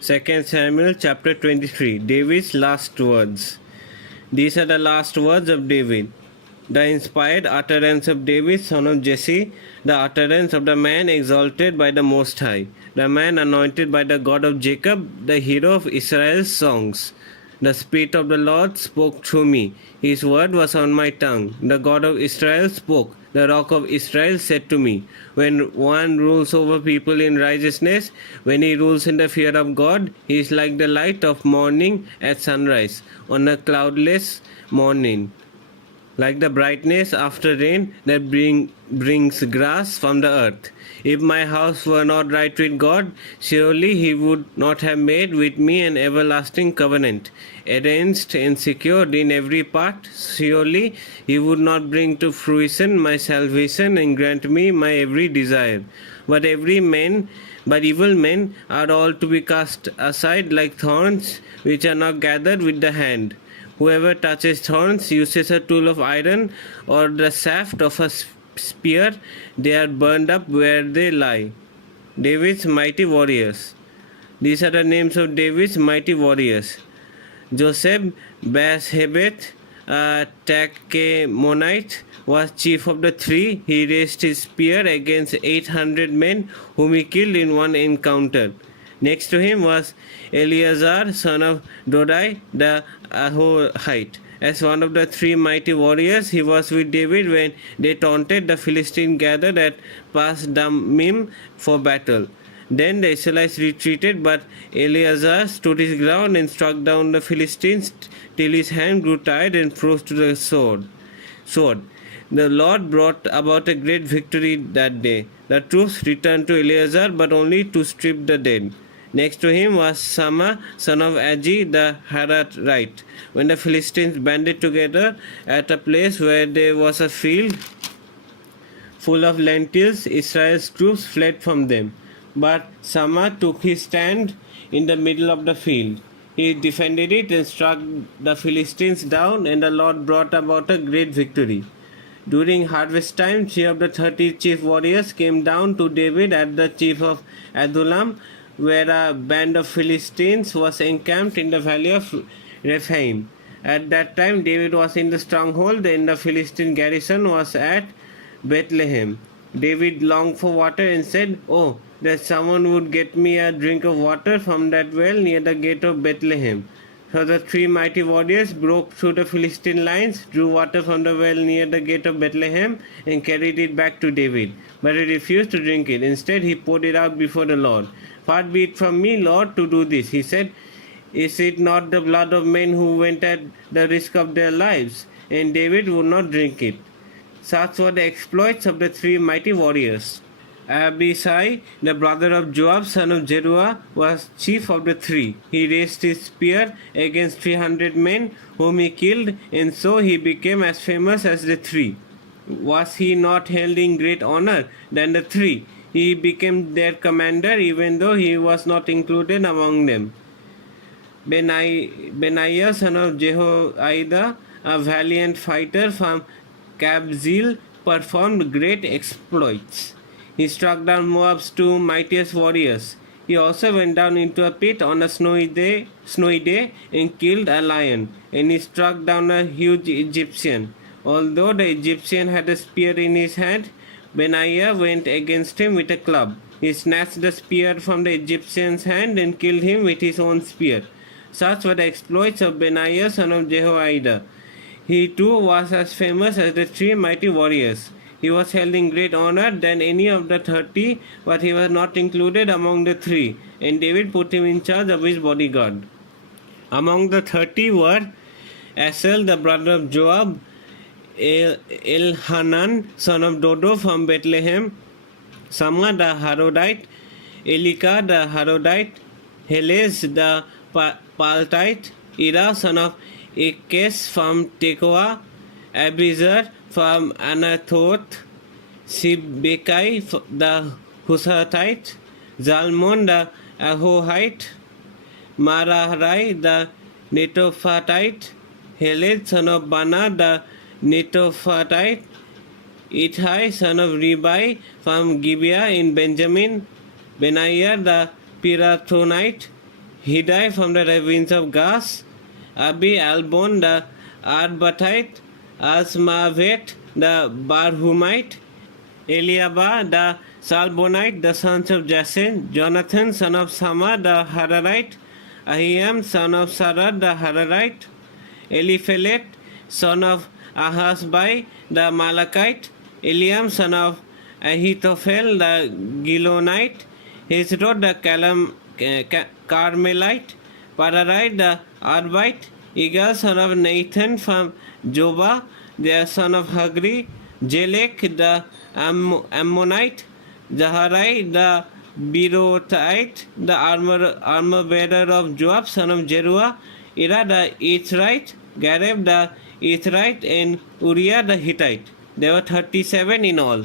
2 Samuel chapter 23. David's last words. These are the last words of David. The inspired utterance of David, son of Jesse, the utterance of the man exalted by the Most High, the man anointed by the God of Jacob, the hero of Israel's songs. The Spirit of the Lord spoke through me. His word was on my tongue. The God of Israel spoke. The Rock of Israel said to me, when one rules over people in righteousness, when he rules in the fear of God, he is like the light of morning at sunrise on a cloudless morning, like the brightness after rain that brings grass from the earth. If my house were not right with God, surely he would not have made with me an everlasting covenant, arranged and secured in every part. Surely he would not bring to fruition my salvation and grant me my every desire. But evil men are all to be cast aside like thorns, which are not gathered with the hand. Whoever touches thorns uses a tool of iron or the shaft of a spear. They are burned up where they lie. David's mighty warriors. These are the names of David's mighty warriors. Joseph Bashebeth, a Tachemonite, was chief of the three. He raised his spear against 800 men whom he killed in one encounter. Next to him was Eleazar, son of Dodai, the Ahohite. As one of the three mighty warriors, he was with David when they taunted the Philistines gathered at Pas Dammim for battle. Then the Israelites retreated, but Eleazar stood his ground and struck down the Philistines till his hand grew tired and froze to the sword. The Lord brought about a great victory that day. The troops returned to Eleazar, but only to strip the dead. Next to him was Shammah, son of Agi, the Harathite. When the Philistines banded together at a place where there was a field full of lentils, Israel's troops fled from them. But Shammah took his stand in the middle of the field. He defended it and struck the Philistines down, and the Lord brought about a great victory. During harvest time, 3 of the 30 chief warriors came down to David at the chief of Adullam, where a band of Philistines was encamped in the valley of Rephaim. At that time, David was in the stronghold, and the Philistine garrison was at Bethlehem. David longed for water and said, "Oh, that someone would get me a drink of water from that well near the gate of Bethlehem." So the three mighty warriors broke through the Philistine lines, drew water from the well near the gate of Bethlehem, and carried it back to David. But he refused to drink it. Instead, he poured it out before the Lord. "Far be it from me, Lord, to do this," he said. "Is it not the blood of men who went at the risk of their lives?" And David would not drink it. Such were the exploits of the three mighty warriors. Abishai, the brother of Joab, son of Zeruiah, was chief of the three. He raised his spear against 300 men, whom he killed, and so he became as famous as the three. Was he not held in great honor than the three? He became their commander, even though he was not included among them. Benaiah, son of Jehoiada, a valiant fighter from Kabzeel, performed great exploits. He struck down Moab's two mightiest warriors. He also went down into a pit on a snowy day and killed a lion, and he struck down a huge Egyptian. Although the Egyptian had a spear in his hand, Benaiah went against him with a club. He snatched the spear from the Egyptian's hand and killed him with his own spear. Such were the exploits of Benaiah, son of Jehoiada. He too was as famous as the three mighty warriors. He was held in great honor than any of the 30, but he was not included among the three, and David put him in charge of his bodyguard. Among the 30 were Asahel, the brother of Joab, Elhanan, son of Dodo from Bethlehem, Shammah the Harodite, Elika the Harodite, Helez the Paltite, Ira, son of Ikes from Tekoa, Abiezer from Anathoth, Sibekai the Hushathite, Zalmon the Ahohite, Maraharai the Netophathite, Heled son of Bana the Netophathite, Ithai son of Ribai from Gibeah in Benjamin, Benaiah the Pirathonite, Hidai from the ravines of Gas, Abi Albon the Arbatite, Asmavet the Barhumite, Eliaba the Salbonite, the sons of Jasin, Jonathan son of Sama the Hararite, Ahiam son of Sarad the Hararite, Eliphelet son of Ahasbai the Malachite, Eliam son of Ahithophel the Gilonite, Hezrod the Carmelite, Pararite the Arbite, Igal son of Nathan from Joba, the son of Hagri, Jelek the Ammonite, Zaharai the Berothite, the armor bearer of Joab, son of Jeruah, Ira the Ithrite, Gareb the Ithrite, and Uriah the Hittite. There were 37 in all.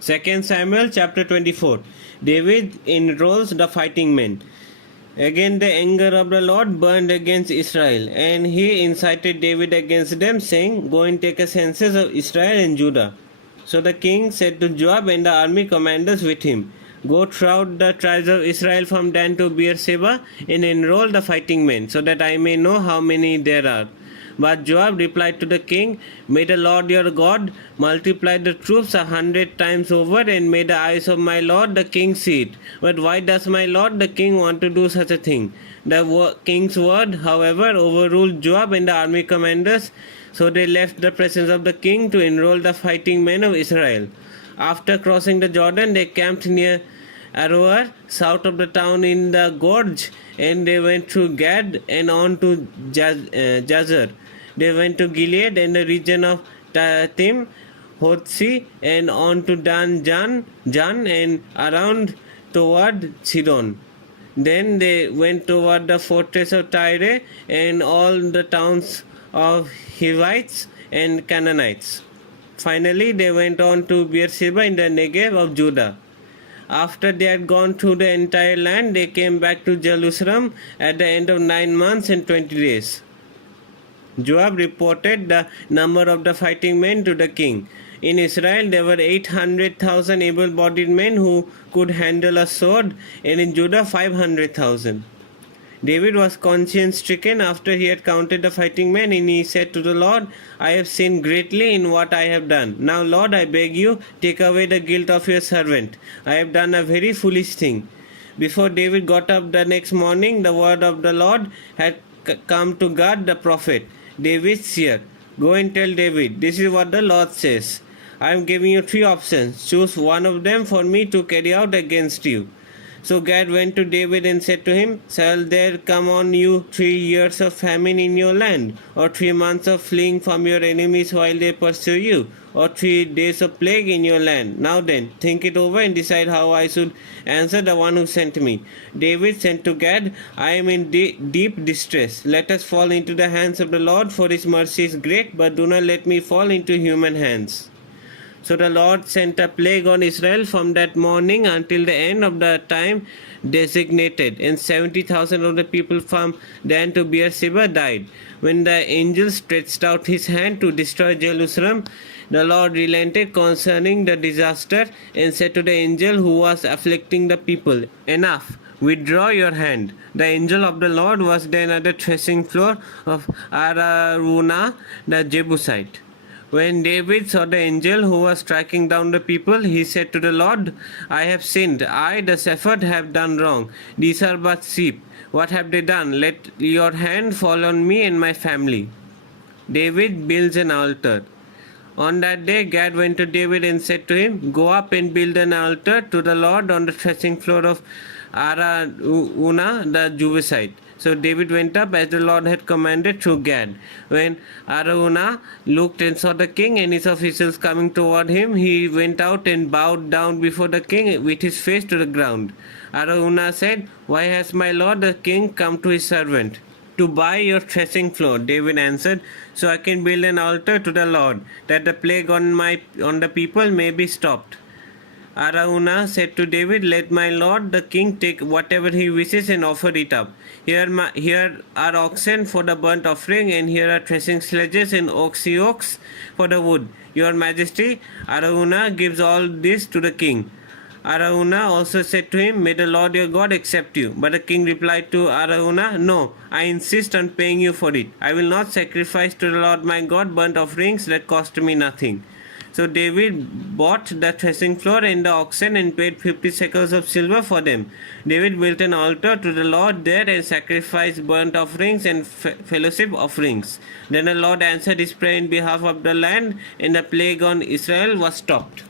2 Samuel chapter 24. David enrolls the fighting men. Again the anger of the Lord burned against Israel, and he incited David against them, saying, Go and take a census of Israel and Judah. So the king said to Joab and the army commanders with him, Go throughout the tribes of Israel from Dan to Beersheba, and enroll the fighting men, so that I may know how many there are. But Joab replied to the king, May the Lord your God multiply the troops 100 times over, and may the eyes of my lord the king see it. But why does my lord the king want to do such a thing? The king's word, however, overruled Joab and the army commanders, so they left the presence of the king to enroll the fighting men of Israel. After crossing the Jordan, they camped near Aroer, south of the town in the gorge, and they went through Gad and on to Jazer. They went to Gilead and the region of Tatim, Hothsi, and on to Jan, and around toward Sidon. Then they went toward the fortress of Tyre and all the towns of Hivites and Canaanites. Finally, they went on to Beersheba in the Negev of Judah. After they had gone through the entire land, they came back to Jerusalem at the end of 9 months and 20 days. Joab reported the number of the fighting men to the king. In Israel, there were 800,000 able-bodied men who could handle a sword, and in Judah, 500,000. David was conscience-stricken after he had counted the fighting men, and he said to the Lord, I have sinned greatly in what I have done. Now, Lord, I beg you, take away the guilt of your servant. I have done a very foolish thing. Before David got up the next morning, the word of the Lord had come to Gad the prophet, David's seer. Go and tell David, this is what the Lord says. I am giving you 3 options. Choose one of them for me to carry out against you. So Gad went to David and said to him, Shall there come on you 3 years of famine in your land, or 3 months of fleeing from your enemies while they pursue you, or 3 days of plague in your land? Now then, think it over and decide how I should answer the one who sent me. David said to Gad, I am in deep distress. Let us fall into the hands of the Lord, for his mercy is great, but do not let me fall into human hands. So the Lord sent a plague on Israel from that morning until the end of the time designated, and 70,000 of the people from Dan to Beersheba died. When the angel stretched out his hand to destroy Jerusalem, the Lord relented concerning the disaster and said to the angel who was afflicting the people, Enough, withdraw your hand. The angel of the Lord was then at the threshing floor of Araunah the Jebusite. When David saw the angel who was striking down the people, he said to the Lord, I have sinned. I, the shepherd, have done wrong. These are but sheep. What have they done? Let your hand fall on me and my family. David builds an altar. On that day, Gad went to David and said to him, Go up and build an altar to the Lord on the threshing floor of Araunah the Jebusite. So David went up as the Lord had commanded through Gad. When Araunah looked and saw the king and his officials coming toward him, he went out and bowed down before the king with his face to the ground. Araunah said, Why has my lord the king come to his servant? To buy your threshing floor, David answered, so I can build an altar to the Lord, that the plague on the people may be stopped. Araunah said to David, Let my lord the king take whatever he wishes and offer it up. Here are oxen for the burnt offering, and here are threshing sledges and ox for the wood. Your majesty, Araunah gives all this to the king. Araunah also said to him, "May the Lord your God accept you." But the king replied to Araunah, "No, I insist on paying you for it. I will not sacrifice to the Lord my God burnt offerings that cost me nothing." So David bought the threshing floor and the oxen and paid 50 shekels of silver for them. David built an altar to the Lord there and sacrificed burnt offerings and fellowship offerings. Then the Lord answered his prayer in behalf of the land, and the plague on Israel was stopped.